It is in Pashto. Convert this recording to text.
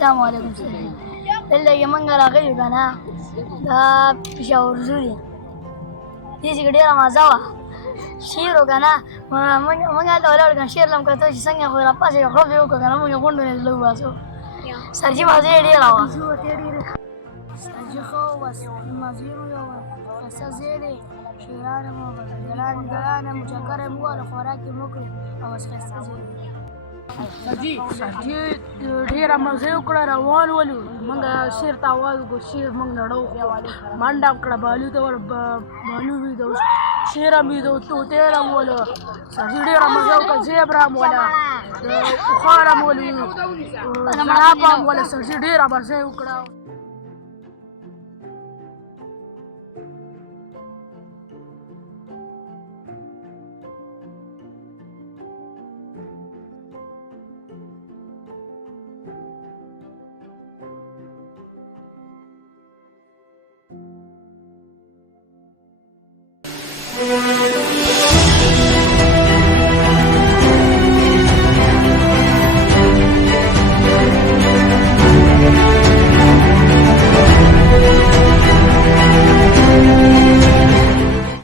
السلام عليكم سيدي. اللي يمنغ راغي كنا دا بشاور زوري دي ډیره مزه وه شعر وکړه موږ هلته ولاړو که شعر لم کتو چې څنګه خو راپاسې خوب یې وکړو که نه موږ غونډو نه زړه وباسو سرجي مازه یې ډېره وه سرجي ښه وبس مازه یې یو قصه زیری شعران مو ګلان مچکر مو ووهله خوراک یې مو کړې او بس ښایسته زیری سرجي ډېره مزه یې وکړه روان ولو موږ شعر ته اواز وکړو شعر موږ نړو منډه کړه بالو ته بالو ویده شعر هم ویده طوطی هم وله سرجي ډېره مزه وکړه زیبره هم وله بخار هم ولو زرافه هم وله سرجي ډېره مزه یې وکړه Thank you.